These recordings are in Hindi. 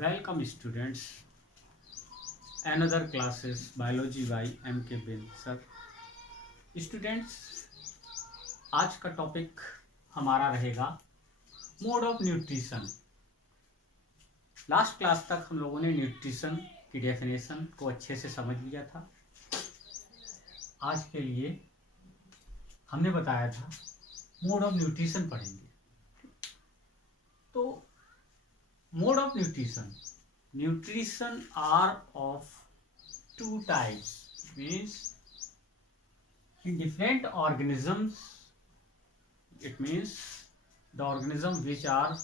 Welcome students, another classes biology by MK Bin sir. Students, आज का टॉपिक हमारा रहेगा mode of nutrition. Last class तक हम लोगों ने न्यूट्रिशन की डेफिनेशन को अच्छे से समझ लिया था। आज के लिए हमने बताया था मोड ऑफ न्यूट्रिशन पढ़ेंगे। तो mode of nutrition are of two types, means in different organisms, it means the organism which are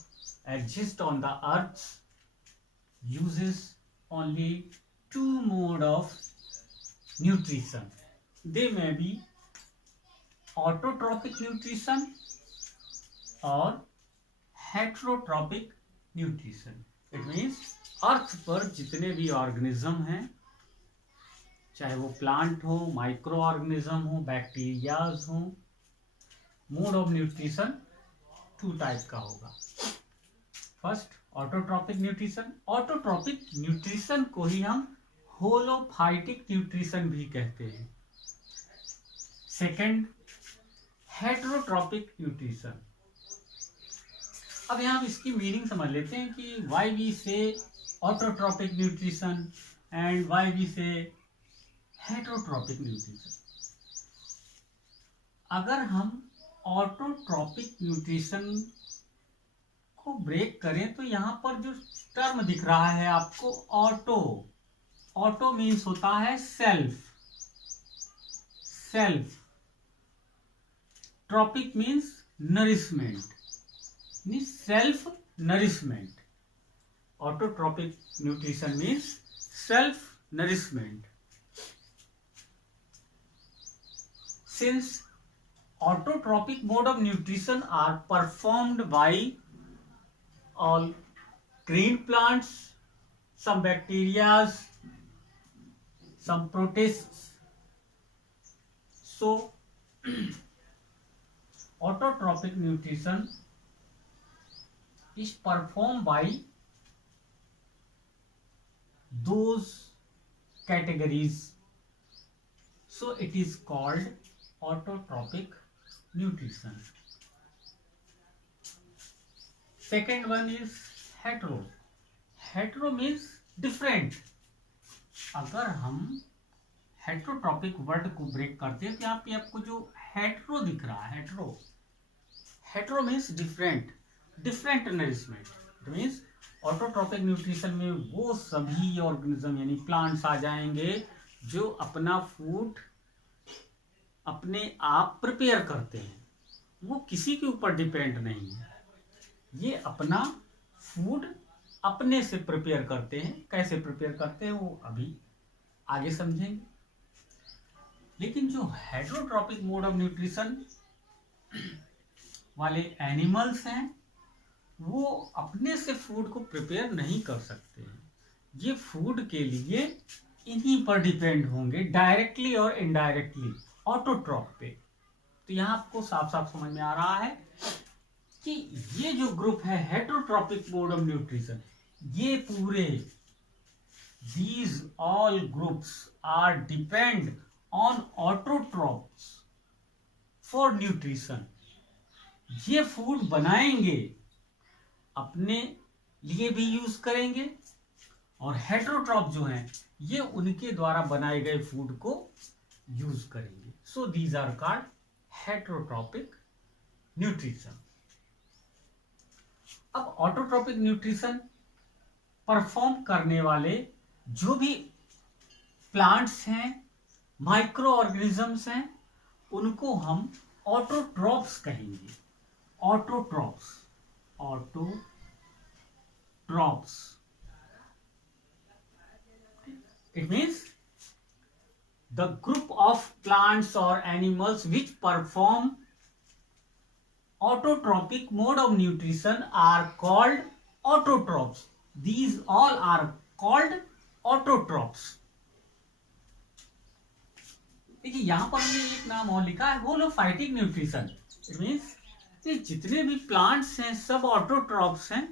exist on the earth uses only two mode of nutrition. They may be autotrophic nutrition or heterotrophic nutrition. It means earth पर जितने भी ऑर्गेनिज्म हैं, चाहे वो प्लांट हो, माइक्रो ऑर्गेनिज्म हो, बैक्टीरियाज हो, mode of nutrition two type का होगा। First autotrophic nutrition. Autotrophic nutrition को ही हम होलोफाइटिक न्यूट्रिशन भी कहते हैं। Second heterotrophic nutrition. अब यहाँ हम इसकी मीनिंग समझ लेते हैं कि why we say autotrophic nutrition and why we say heterotrophic nutrition. अगर हम ऑटोट्रॉपिक न्यूट्रिशन को ब्रेक करें तो यहाँ पर जो टर्म दिख रहा है आपको, ऑटो मीन्स होता है self. Trophic means nourishment, self nourishment. Autotrophic nutrition means self nourishment. Since autotrophic mode of nutrition are performed by all green plants, some bacteria, some protists. So autotrophic nutrition is performed by those categories, so it is called autotrophic nutrition. Second one is hetero means different. अगर हम हेटेरोट्रॉपिक वर्ड को ब्रेक करते हैं तो यहाँ पे आपको जो हेटेरो दिख रहा है, hetero means different nourishment. It means autotrophic nutrition में वो सभी ऑर्गेनिज्म यानी प्लांट्स आ जाएंगे जो अपना फूड अपने आप प्रिपेयर करते हैं, वो किसी के ऊपर डिपेंड नहीं है। ये अपना फूड अपने से प्रिपेयर करते हैं। कैसे प्रिपेयर करते हैं वो अभी आगे समझेंगे। लेकिन जो हेटेरोट्रॉपिक मोड ऑफ न्यूट्रिशन वाले एनिमल्स हैं वो अपने से फूड को प्रिपेयर नहीं कर सकते हैं। ये फूड के लिए इन्हीं पर डिपेंड होंगे, डायरेक्टली और इनडायरेक्टली, ऑटोट्रॉप पे। तो यहाँ आपको साफ साफ समझ में आ रहा है कि ये जो ग्रुप है हेटेरोट्रॉपिक मोड ऑफ न्यूट्रिशन, ये पूरे these all groups are depend on autotrophs for nutrition. ये फूड बनाएंगे, अपने लिए भी यूज करेंगे, और हेटेरोट्रॉप जो हैं ये उनके द्वारा बनाए गए फूड को यूज करेंगे। So these are called heterotrophic nutrition. अब ऑटोट्रॉपिक न्यूट्रिशन परफॉर्म करने वाले जो भी प्लांट्स हैं, माइक्रो ऑर्गेनिजम्स हैं, उनको हम ऑटोट्रॉप्स कहेंगे। Autotrophs it means the group of plants or animals which perform autotrophic mode of nutrition are called autotrophs. These all are called autotrophs. देखिए यहां पर हमने एक नाम और लिखा है, होलोफाइटिक न्यूट्रिशन। इट मीन्स जितने भी प्लांट्स हैं सब ऑटोट्रॉप्स हैं।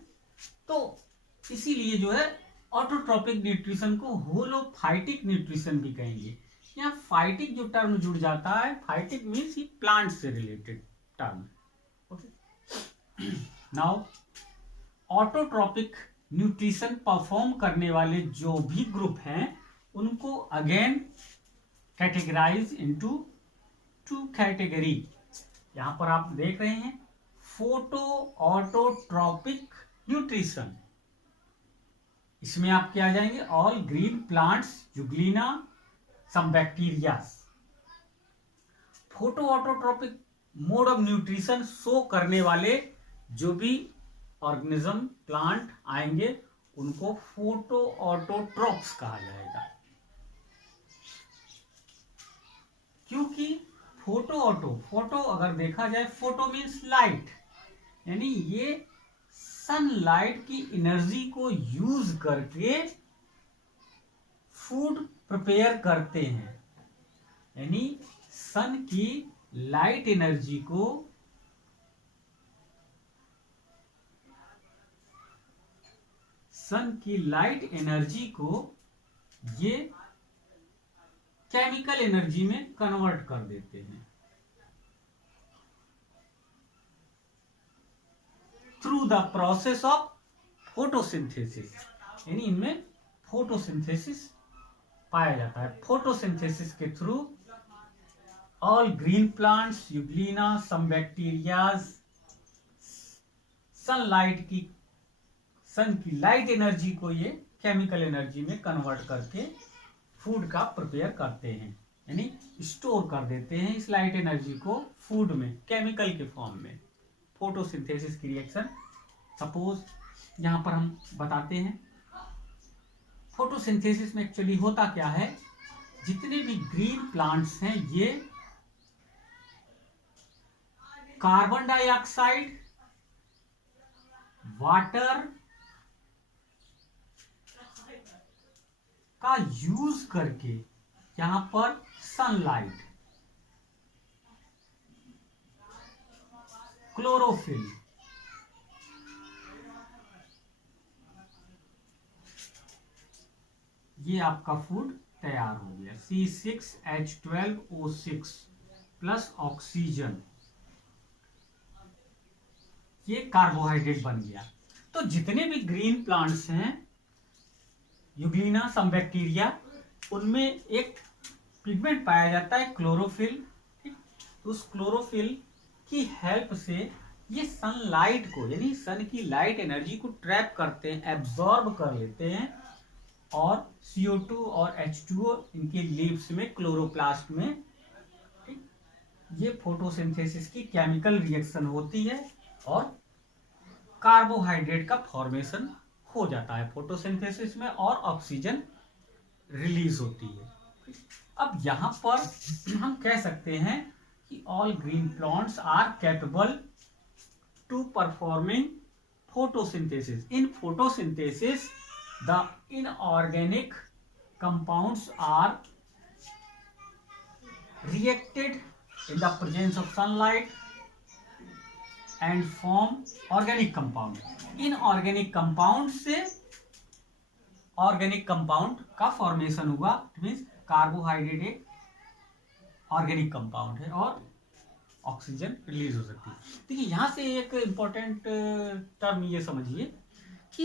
तो इसीलिए जो है ऑटोट्रॉपिक न्यूट्रिशन को होलोफाइटिक न्यूट्रिशन भी कहेंगे। यहाँ फाइटिक जो टर्म जुड़ जाता है, फाइटिक मीन्स ही प्लांट से related term. Okay, now autotrophic nutrition perform करने वाले जो भी ग्रुप हैं उनको अगेन कैटेगराइज इनटू 2 कैटेगरी। यहां पर आप देख रहे हैं फोटो ऑटोट्रॉपिक न्यूट्रिशन। इसमें आप क्या आ जाएंगे, all green plants, euglena, some bacteria. Photo autotrophic mode of nutrition show करने वाले जो भी ऑर्गेनिज्म प्लांट आएंगे उनको फोटो ऑटोट्रॉप्स कहा जाएगा। क्योंकि फोटो अगर देखा जाए, फोटो मीन्स लाइट, यानी ये सनलाइट की एनर्जी को यूज करके फूड प्रिपेयर करते हैं। यानी सन की लाइट एनर्जी को ये केमिकल एनर्जी में कन्वर्ट कर देते हैं through the process of photosynthesis. यानी इनमें फोटोसिंथेसिस पाया जाता है। फोटोसिंथेसिस के through all green plants, euglena, some bacterias sun की लाइट एनर्जी को ये केमिकल एनर्जी में कन्वर्ट करके फूड का प्रिपेयर करते हैं, यानी स्टोर कर देते हैं इस लाइट एनर्जी को फूड में केमिकल के फॉर्म में। फोटोसिंथेसिस की रिएक्शन सपोज यहां पर हम बताते हैं। फोटोसिंथेसिस में एक्चुअली होता क्या है, जितने भी ग्रीन प्लांट्स हैं ये कार्बन डाइऑक्साइड, वाटर का यूज करके यहां पर सनलाइट, क्लोरोफिल, ये आपका फूड तैयार हो गया। C6H12O6 प्लस ऑक्सीजन, ये कार्बोहाइड्रेट बन गया। तो जितने भी ग्रीन प्लांट्स हैं, यूग्लिना, सम बैक्टीरिया, उनमें एक पिगमेंट पाया जाता है क्लोरोफिल। ठीक, उस क्लोरोफिल की हेल्प से ये सनलाइट को, यानी सन की लाइट एनर्जी को ट्रैप करते हैं, एब्जॉर्ब कर लेते हैं और CO2 और H2O इनके लीव्स में, क्लोरोप्लास्ट में, ठीक, ये फोटोसिंथेसिस की केमिकल रिएक्शन होती है और कार्बोहाइड्रेट का फॉर्मेशन हो जाता है फोटोसिंथेसिस में और ऑक्सीजन रिलीज होती है। अब यहां पर हम कह सकते हैं कि all green plants are capable to performing photosynthesis. In photosynthesis the inorganic compounds are reacted in the presence of sunlight and form organic compound। inorganic compound से ऑर्गेनिक कंपाउंड का फॉर्मेशन हुआ, मीन्स कार्बोहाइड्रेट एक ऑर्गेनिक कंपाउंड है और ऑक्सीजन रिलीज हो सकती है। देखिए यहां से एक इंपॉर्टेंट टर्म ये समझिए कि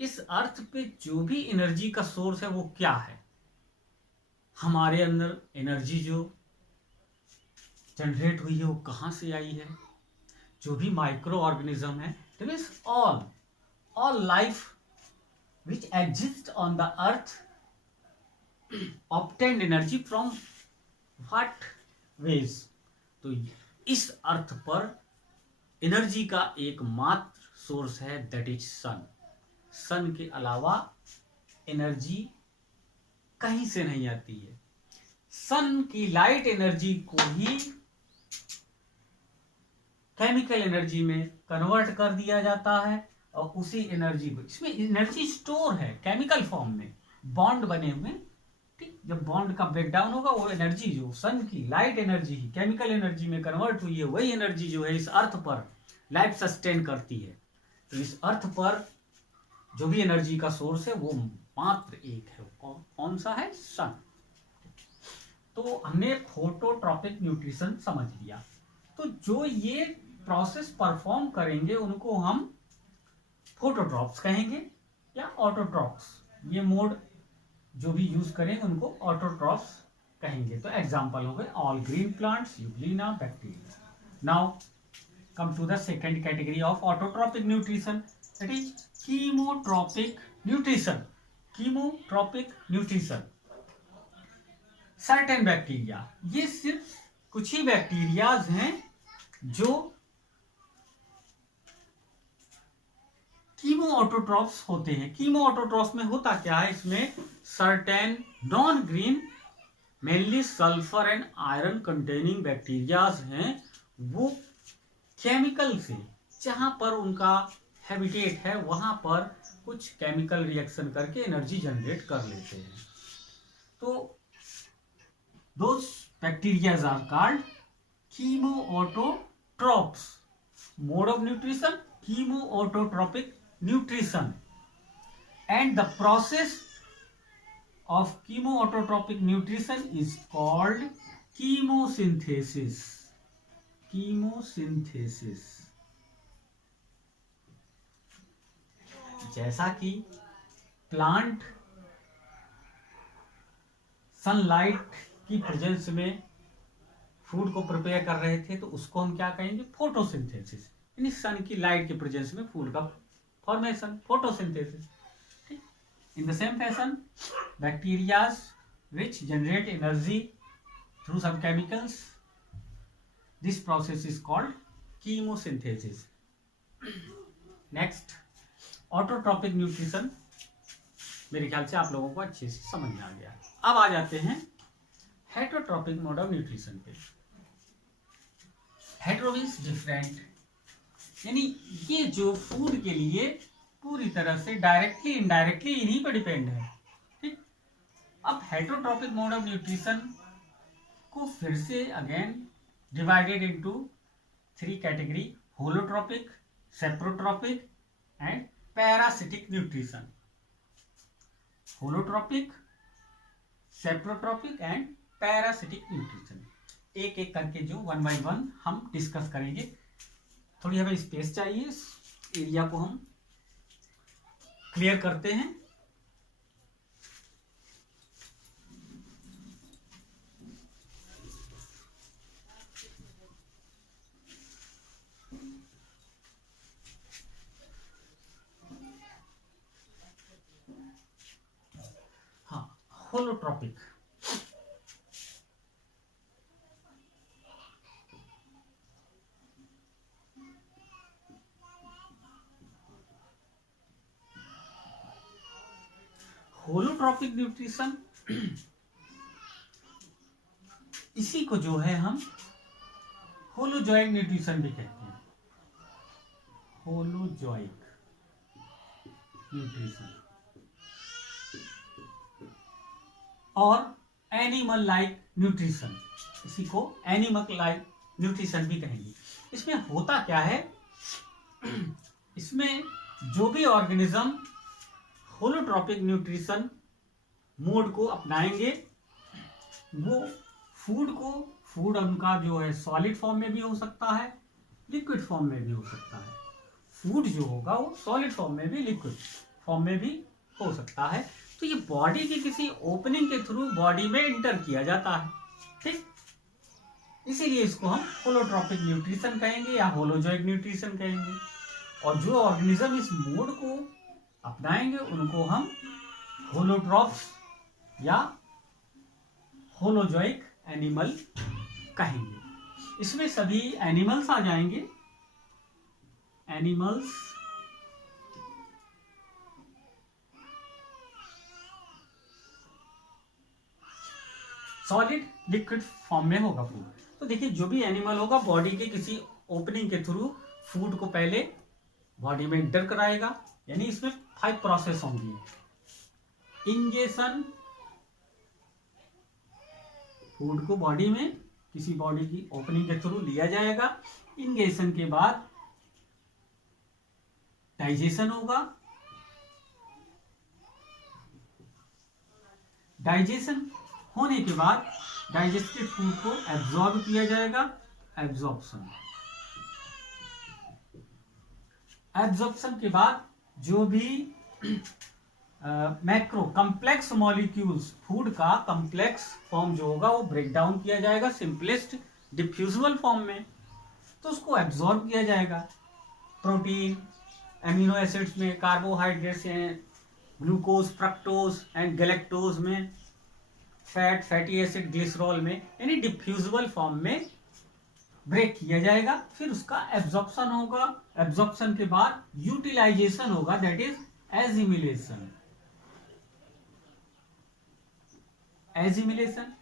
इस अर्थ पे जो भी एनर्जी का सोर्स है वो क्या है। हमारे अंदर एनर्जी जो जनरेट हुई है वो कहां से आई है। जो भी माइक्रो ऑर्गेनिज्म है, that means all life which exist on the earth obtained energy from what ways. तो इस अर्थ पर एनर्जी का एकमात्र सोर्स है, दैट इज सन। सन के अलावा एनर्जी कहीं से नहीं आती है। सन की लाइट एनर्जी को ही केमिकल एनर्जी में कन्वर्ट कर दिया जाता है और उसी एनर्जी को, इसमें एनर्जी स्टोर है केमिकल फॉर्म में, बॉन्ड बने हुए। ठीक, जब बॉन्ड का ब्रेकडाउन होगा वो एनर्जी जो सन की लाइट एनर्जी ही केमिकल एनर्जी में कन्वर्ट हुई है, वही एनर्जी जो है इस अर्थ पर लाइफ सस्टेन करती है। तो इस अर्थ पर जो भी एनर्जी का सोर्स है वो मात्र एक है। कौन सा है? सन। तो हमने फोटोट्रॉपिक न्यूट्रिशन समझ लिया। तो जो ये प्रोसेस परफॉर्म करेंगे उनको हम फोटोट्रॉप्स कहेंगे या ऑटोट्रॉप्स। ये मोड जो भी यूज करेंगे उनको ऑटोट्रॉप्स कहेंगे। तो एग्जांपल हो गए all green plants, euglena, bacteria. Now come to the second category of autotrophic nutrition, that is chemotrophic nutrition. Chemotrophic nutrition, certain bacteria, ये सिर्फ कुछ ही बैक्टीरियाज हैं जो कीमो ऑटोट्रॉप्स होते हैं। कीमो ऑटोट्रॉप्स में होता क्या है? इसमें certain non green mainly sulphur and iron containing bacterias हैं, वो केमिकल से, जहां पर उनका हैबिटेट है वहां पर कुछ केमिकल रिएक्शन करके एनर्जी जनरेट कर लेते हैं। तो those bacterias are called chemoautotrophs. Mode of nutrition chemoautotrophic nutrition, and the process of chemoautotropic nutrition is called chemosynthesis. Chemosynthesis, जैसा कि प्लांट सनलाइट की प्रेजेंस में फूड को प्रिपेयर कर रहे थे, तो उसको हम क्या कहेंगे? फोटोसिंथेसिस। यानी सन की लाइट के प्रेजेंस में फूड का formation, photosynthesis. In the same fashion, bacteria which generate energy through some chemicals, this process is called chemosynthesis. Next, autotrophic nutrition, मेरे ख्याल से आप लोगों को अच्छे से समझ में आ गया। अब आ जाते हैं हेटरोट्रॉपिक मोड ऑफ न्यूट्रिशन पे। हेटेरो मीन्स डिफरेंट, यानी ये जो फूड के लिए पूरी तरह से डायरेक्टली इनडायरेक्टली इन्हीं पर डिपेंड है। ठीक। अब हेटरोट्रॉपिक मोड ऑफ न्यूट्रिशन को फिर से again divided into 3 category: holotrophic, saprotrophic and parasitic nutrition. Holotrophic, saprotrophic and parasitic nutrition, एक एक करके जो 1 by 1 हम डिस्कस करेंगे। थोड़ी हमें स्पेस चाहिए, इस एरिया को हम क्लियर करते हैं। हाँ, होलोट्रॉपिक, होलोट्रॉपिक न्यूट्रिशन, इसी को जो है हम होलोजोइक न्यूट्रिशन भी कहते हैं। होलोजोइक न्यूट्रिशन और एनिमल लाइक न्यूट्रिशन, इसी को एनिमल लाइक न्यूट्रिशन भी कहेंगे। इसमें होता क्या है? इसमें जो भी ऑर्गेनिज्म होलोट्रॉपिक न्यूट्रिशन मोड को अपनाएंगे, वो फूड उनका जो है सॉलिड फॉर्म में भी हो सकता है, लिक्विड फॉर्म में भी हो सकता है। फूड जो होगा वो सॉलिड फॉर्म में भी, लिक्विड फॉर्म में भी हो सकता है। तो ये बॉडी की किसी ओपनिंग के थ्रू बॉडी में इंटर किया जाता है। ठीक, इसीलिए इसको हम होलोट्रॉपिक न्यूट्रिशन कहेंगे या होलोजोइक न्यूट्रिशन कहेंगे। और जो ऑर्गेनिज्म इस मोड को अपनाएंगे उनको हम होलोट्रॉप्स या होलोजोइक एनिमल कहेंगे। इसमें सभी एनिमल्स आ जाएंगे। एनिमल्स सॉलिड लिक्विड फॉर्म में होगा फूड। तो देखिए, जो भी एनिमल होगा बॉडी के किसी ओपनिंग के थ्रू फूड को पहले बॉडी में इंटर कराएगा, यानी इसमें 5 प्रोसेस होंगी। इंजेशन, फूड को बॉडी में किसी बॉडी की ओपनिंग के थ्रू लिया जाएगा। इंजेशन के बाद डाइजेशन होगा, डाइजेशन होने के बाद डाइजेस्टेड फूड को एब्जॉर्ब किया जाएगा, एब्जॉर्प्शन। एब्जॉर्प्शन के बाद जो भी मैक्रो कॉम्प्लेक्स मॉलिक्यूल्स, फूड का कॉम्प्लेक्स फॉर्म जो होगा वो ब्रेक डाउन किया जाएगा सिंपलेस्ट डिफ्यूजिबल फॉर्म में, तो उसको एब्जॉर्ब किया जाएगा। प्रोटीन, एमिनो एसिड्स में, कार्बोहाइड्रेट्स हैं, ग्लूकोज, फ्रक्टोज एंड गैलेक्टोज में, फैट, फैटी एसिड, ग्लिसरॉल में, यानी डिफ्यूजिबल फॉर्म में ब्रेक किया जाएगा। फिर उसका एब्जॉर्प्शन होगा, एब्जॉर्प्शन के बाद यूटिलाइजेशन होगा, that is assimilation. Assimilation,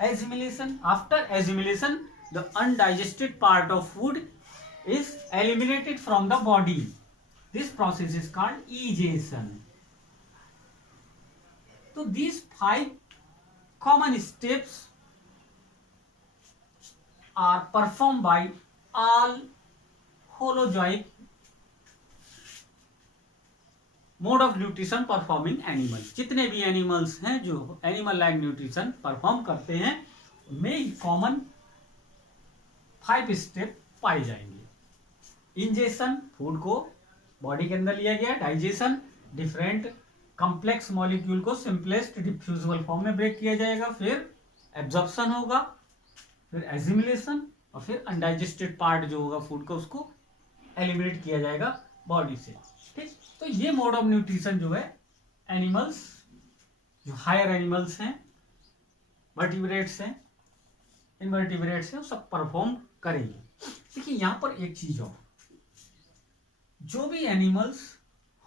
assimilation, after assimilation the undigested part of food is eliminated from the body. This process is called egestion. So these 5 common steps are performed by all holozoic mode of nutrition performing animals. जितने भी एनिमल्स हैं जो एनिमल लाइक न्यूट्रिशन परफॉर्म करते हैं उनमें कॉमन 5 स्टेप पाए जाएंगे। इंजेशन, फूड को बॉडी के अंदर लिया गया, डाइजेशन, डिफरेंट कॉम्प्लेक्स मॉलिक्यूल को सिंपलेस्ट डिफ्यूजिबल फॉर्म में ब्रेक किया जाएगा, फिर एब्जॉर्प्शन होगा, फिर एजिमिलेशन, और फिर अनडाइजेस्टेड पार्ट जो होगा फूड का उसको एलिमिनेट किया जाएगा बॉडी से। ठीक, तो ये मोड ऑफ न्यूट्रिशन जो है एनिमल्स, जो हायर एनिमल्स हैं, वर्टिब्रेट्स हैं, इनवर्टिब्रेट्स हैं, सब परफॉर्म करेंगे। देखिए यहां पर एक चीज और, जो भी एनिमल्स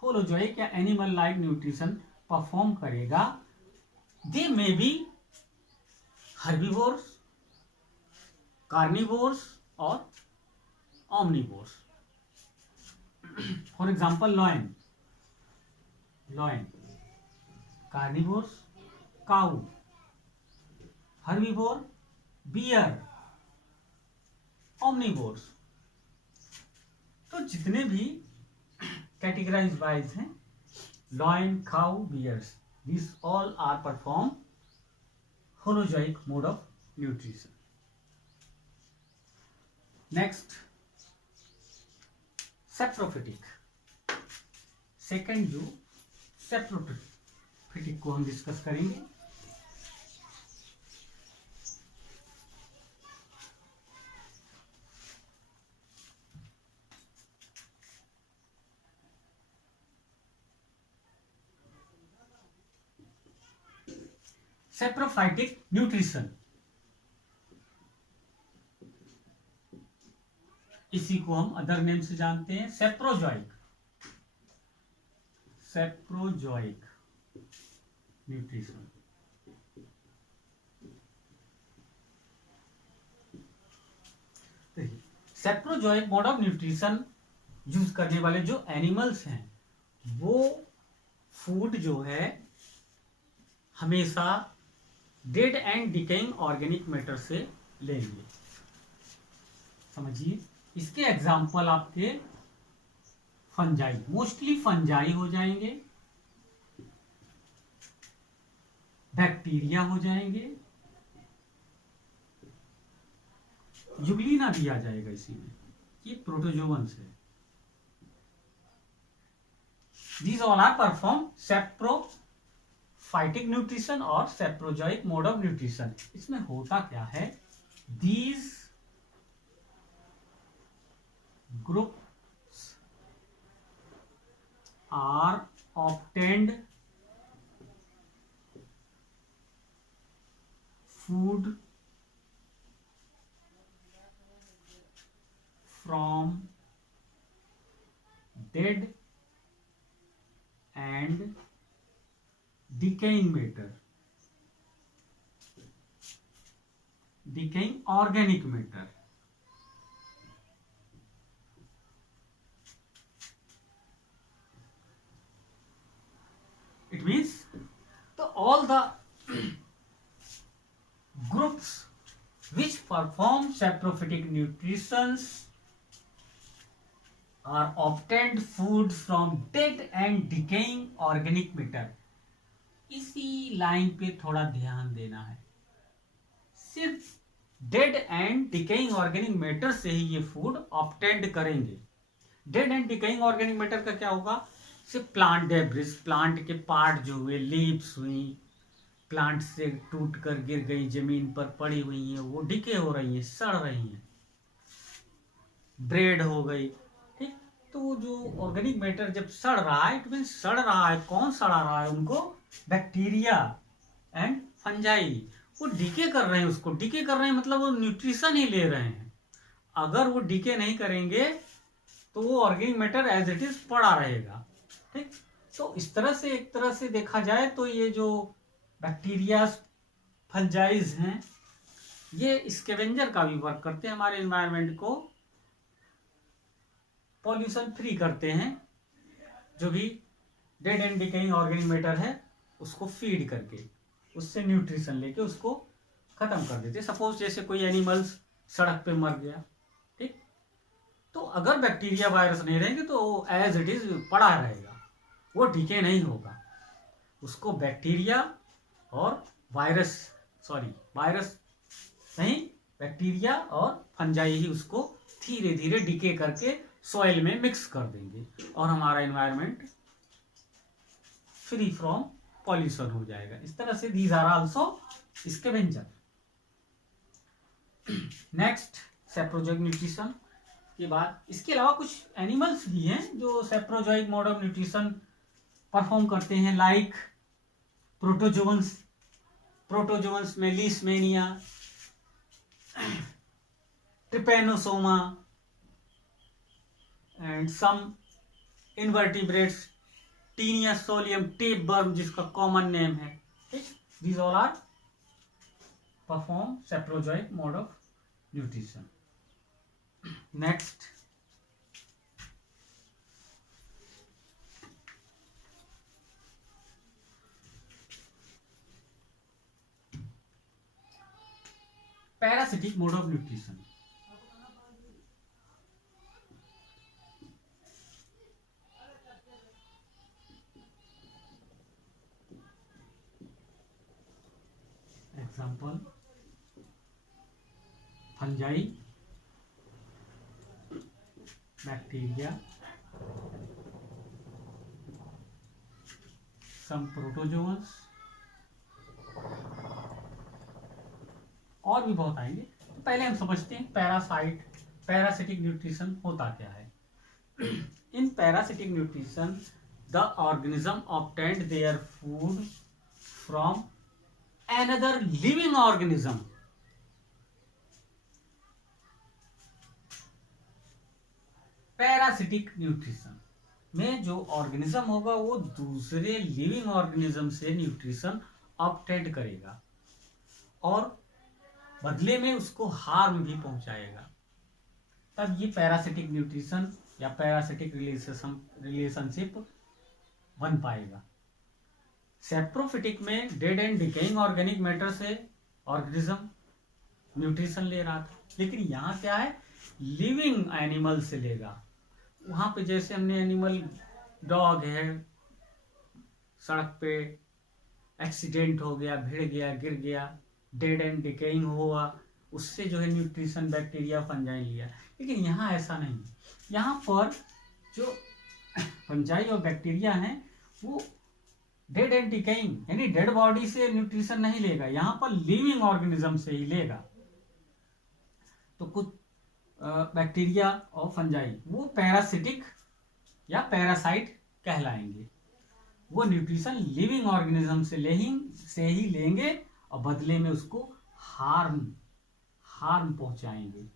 होलोजोइक या एनिमल लाइक न्यूट्रिशन परफॉर्म करेगा, they may be herbivores, carnivores और omnivores. For example lion, lion carnivores, cow, herbivore bear, omnivores. तो जितने भी कैटेगराइज वाइज हैं, lion, cow, bears, this all are perform holozoic mode of nutrition. Next saprophytic. Second जो सेप्रोफिटिक को हम डिस्कस करेंगे। सेप्रोफाइटिक न्यूट्रिशन, इसी को हम अदर नेम से जानते हैं saprozoic, saprozoic nutrition. Saprozoic mode of nutrition use करने वाले जो एनिमल्स हैं वो फूड जो है हमेशा dead and decaying organic matter से लेंगे। समझिए, इसके एग्जाम्पल आपके फंजाई, मोस्टली फंजाई हो जाएंगे, बैक्टीरिया हो जाएंगे, युगलिना भी आ जाएगा इसी में, ये प्रोटोजोवंस है। These all are perform saprophytic nutrition और सेप्रोजोइक मोड ऑफ न्यूट्रिशन। इसमें होता क्या है, these groups are obtained food from dead and decaying matter, decaying organic matter. It means all the groups which perform saprophytic nutritions are obtained food from dead and decaying organic matter. इसी लाइन पे थोड़ा ध्यान देना है। सिर्फ dead and decaying organic matter से ही ये फूड ऑब्टेन्ड करेंगे। Dead and decaying organic matter का क्या होगा? सिर्फ प्लांट डेब्रिस, प्लांट के पार्ट जो हुए, लीव्स हुई, प्लांट से टूट कर गिर गई, जमीन पर पड़ी हुई हैं, वो डिके हो रही हैं, सड़ रही हैं। ब्रेड हो गई, ठीक। तो जो ऑर्गेनिक मैटर जब सड़ रहा है, इट मीन सड़ रहा है, कौन सड़ा रहा है उनको? Bacteria and fungi. वो डीके कर रहे हैं, उसको डीके कर रहे हैं मतलब वो न्यूट्रिशन ही ले रहे हैं। अगर वो डीके नहीं करेंगे तो वो organic matter as it is पड़ा रहेगा, ठीक। तो इस तरह से, एक तरह से देखा जाए तो ये जो बैक्टीरिया फंजाइज हैं, ये स्कैवेंजर का भी वर्क करते हैं, हमारे एनवायरनमेंट को पॉल्यूशन फ्री करते हैं। जो भी dead and decaying organic matter है उसको फीड करके, उससे न्यूट्रिशन लेके उसको खत्म कर देते। सपोज जैसे कोई एनिमल्स सड़क पे मर गया, ठीक, तो अगर बैक्टीरिया वायरस नहीं रहेंगे तो एज इट इज पड़ा रहेगा, वो डीके नहीं होगा। उसको बैक्टीरिया और वायरस, वायरस नहीं, बैक्टीरिया और फंजाई ही उसको धीरे धीरे डीके करके सॉइल में मिक्स कर देंगे और हमारा एनवायरनमेंट फ्री फ्रॉम पॉल्यूशन हो जाएगा। इस तरह से these are also scavenger. Next, saprozoic nutrition के बाद इसके अलावा कुछ एनिमल्स भी हैं जो saprozoic mode of nutrition perform करते हैं, लाइक प्रोटोजोन्स। प्रोटोजोन्स में leishmania, trypanosoma and some invertebrates, taenia solium tapeworm जिसका कॉमन नेम है, ठीक। These all are perform saprozoic mode of nutrition. Next, parasitic mode of nutrition. Example, fungi, bacteria, some protozoans, और भी बहुत आएंगे। तो पहले हम समझते हैं पैरासिटिक न्यूट्रिशन होता क्या है। In parasitic nutrition the organism obtained their food from another living organism। Parasitic nutrition में जो ऑर्गेनिज्म होगा वो दूसरे लिविंग ऑर्गेनिज्म से न्यूट्रिशन ऑब्टेंड करेगा और बदले में उसको हार्म भी पहुंचाएगा, तब ये पैरासिटिक न्यूट्रिशन या पैरासिटिक रिलेशनशिप बन पाएगा। सेप्रोफिटिक में dead and decaying organic matter से ऑर्गेनिज्म न्यूट्रिशन ले रहा था, लेकिन यहाँ क्या है, लिविंग एनिमल से लेगा। वहां पे जैसे हमने एनिमल, डॉग है, सड़क पे एक्सीडेंट हो गया, भिड़ गया, गिर गया, डेड एंड डिकेइंग हुआ, उससे जो है न्यूट्रिशन बैक्टीरिया फंजाई लिया। लेकिन यहाँ ऐसा नहीं, यहाँ पर जो फंजाई और बैक्टीरिया हैं वो डेड एंड डिकेइंग यानी डेड बॉडी से न्यूट्रिशन नहीं लेगा, यहाँ पर लिविंग ऑर्गेनिज्म से ही लेगा। तो कुछ बैक्टीरिया और फंजाई वो पैरासिटिक या पैरासाइट कहलाएंगे। वो न्यूट्रिशन लिविंग ऑर्गेनिज्म से ही लेंगे और बदले में उसको हार्म पहुंचाएंगे,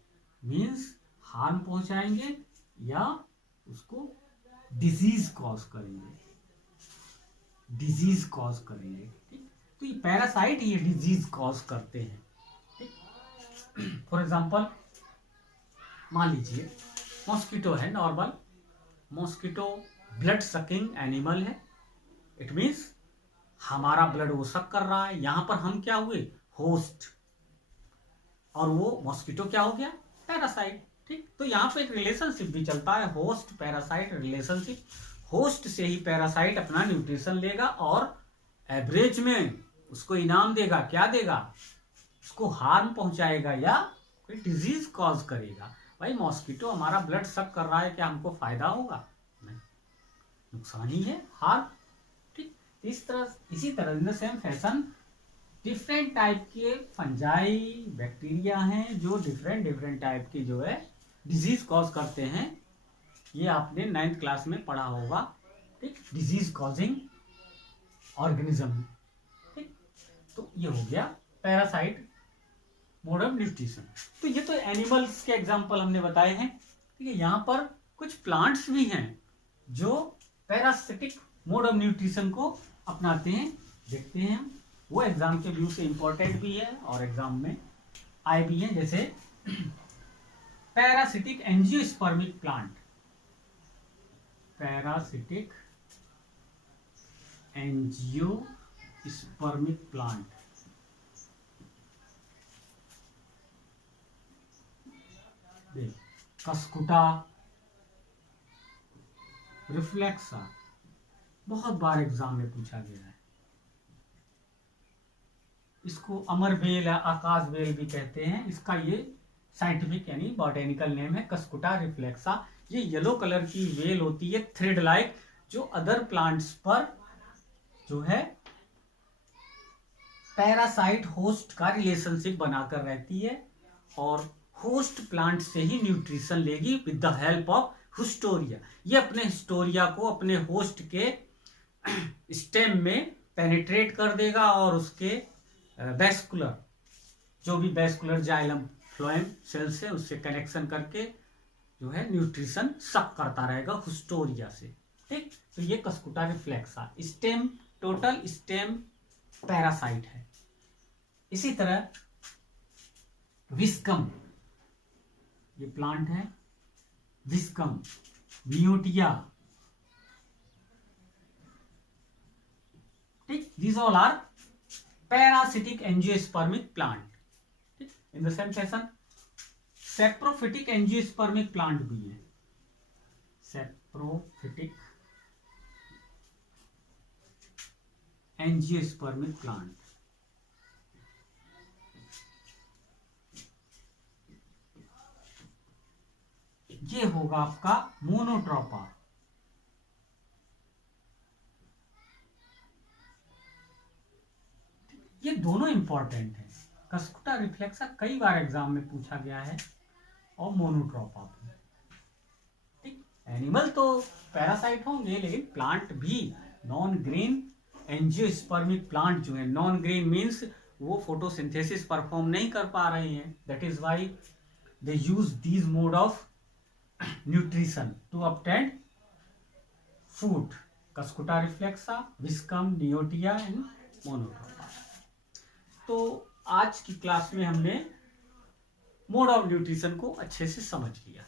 मीन्स हार्म पहुंचाएंगे या उसको डिजीज कॉज करेंगे, ठीक। तो ये पैरासाइट ये डिजीज कॉज करते हैं, ठीक। फॉर एग्जांपल, मान लीजिए मॉस्किटो है, normal mosquito blood sucking animal है। इट मीन्स हमारा ब्लड वो सक कर रहा है, यहां पर हम क्या हुए, होस्ट, और वो मॉस्किटो क्या हो गया, पैरासाइट। ठीक, तो यहाँ पे एक रिलेशनशिप भी चलता है, होस्ट पैरासाइट रिलेशनशिप। होस्ट से ही पैरासाइट अपना न्यूट्रिशन लेगा और एवरेज में उसको इनाम देगा। क्या देगा? उसको हार्म पहुंचाएगा या कोई डिजीज कॉज करेगा। भाई मॉस्किटो हमारा ब्लड सक कर रहा है, क्या हमको फायदा होगा? नहीं, नुकसान ही है, हार्म। ठीक, इसी तरह in the same fashion different type के फंजाई बैक्टीरिया हैं जो डिफरेंट टाइप की जो है डिजीज कॉज करते हैं। ये आपने 9th क्लास में पढ़ा होगा। ठीक, डिजीज कॉजिंग ऑर्गेनिज्म। ठीक, तो ये हो गया पैरासाइट मोड ऑफ न्यूट्रिशन। तो ये तो एनिमल्स के एग्जांपल हमने बताए हैं। ठीक है, यहाँ पर कुछ प्लांट्स भी हैं जो पैरासिटिक मोड ऑफ न्यूट्रिशन को अपनाते हैं। देखते हैं हम, वो एग्जाम के व्यू से इंपॉर्टेंट भी है और एग्जाम में आए भी हैं। जैसे parasitic angiospermic plant, parasitic angiospermic plant, cuscuta reflexa, बहुत बार एग्जाम में पूछा गया है। इसको अमर बेल या आकाश बेल भी कहते हैं। इसका ये साइंटिफिक यानी बॉटेनिकल नेम है कस्कुटा रिफ्लेक्सा। ये येलो कलर की वेल होती है, थ्रेड लाइक, जो अदर प्लांट्स पर जो है पैरासाइट होस्ट का रिलेशनशिप बनाकर रहती है और होस्ट प्लांट से ही न्यूट्रिशन लेगी with the help of Historia. ये अपने हिस्टोरिया को अपने होस्ट के स्टेम में पेनिट्रेट कर देगा और उसके वैस्कुलर, जो भी वैस्कुलर जाइलम फ्लोएम सेल्स है उससे कनेक्शन करके जो है न्यूट्रिशन सक करता रहेगा हिस्टोरिया से। ठीक, तो ये Cuscuta रिफ्लेक्सा stem, total stem parasite है। इसी तरह विस्कम, ये प्लांट है विस्कम, नियोटिया। ठीक, these all are parasitic angiospermic plant। ठीक, in the same fashion saprophytic angiospermic plant भी है, saprophytic angiospermic plant। ये होगा आपका मोनोट्रोपा। ये दोनों इंपॉर्टेंट है। कस्कुटा रिफ्लेक्सा कई बार एग्जाम में पूछा गया है और मोनोट्रोपा भी। ठीक, एनिमल तो पैरासाइट होंगे लेकिन प्लांट भी नॉन ग्रेन एंजियोस्पर्मिक प्लांट जो है, नॉन ग्रेन मीन्स वो फोटोसिंथेसिस परफॉर्म नहीं कर पा रहे हैं। That is why they use these mode of nutrition to obtain food। Cuscuta reflexa, viscum, neottia and monotropa. तो आज की क्लास में हमने मोड ऑफ न्यूट्रिशन को अच्छे से समझ लिया।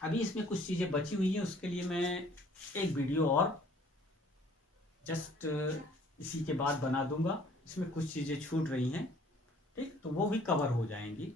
अभी इसमें कुछ चीजें बची हुई हैं, उसके लिए मैं एक वीडियो और जस्ट इसी के बाद बना दूंगा। इसमें कुछ चीजें छूट रही हैं, ठीक, तो वो भी कवर हो जाएंगी।